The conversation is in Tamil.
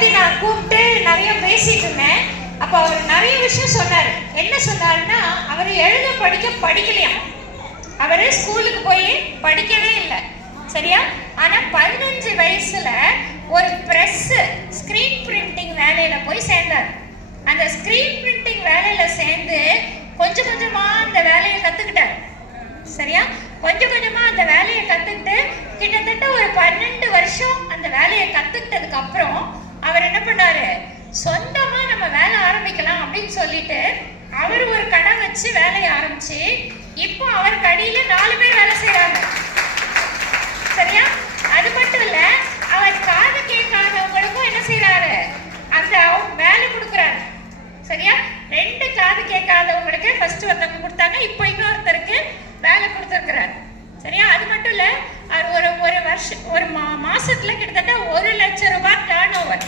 பத்தி நான் கூப்பிட்டு நிறைய பேசிட்டு இருந்தேன். அப்ப அவர் நிறைய விஷயம் சொன்னாரு. என்ன சொன்னாருன்னா, அவர் எழுத படிக்கலையா, அவரு ஸ்கூலுக்கு போய் படிக்கவே இல்லை, சரியா? ஆனா 15 வயசுல ஒரு பிரஸ் ஸ்கிரீன் பிரிண்டிங் வேலையில போய் சேர்ந்தார். அந்த ஸ்கிரீன் பிரிண்டிங் வேலையில சேர்ந்து கொஞ்சம் கொஞ்சமா அந்த வேலையை கத்துக்கிட்டார், சரியா? கொஞ்சம் கொஞ்சமா அந்த வேலையை கத்துக்கிட்டு கிட்டத்தட்ட ஒரு 12 வருஷம் அந்த வேலையை கத்துக்கிட்டதுக்கு அப்புறம் அவர் என்ன பண்ணாரு, சொந்தமா நம்ம வேலை ஆரம்பிக்கலாம் அப்படின்னு சொல்லிட்டு அவர் ஒரு கடை வச்சு வேலையை ஆரம்பிச்சு இப்போ அவர் கடையில 4 பேர் வேலை செய்யறாங்க, சரியா? அது மட்டும் இல்ல, அவர் காது கேட்காத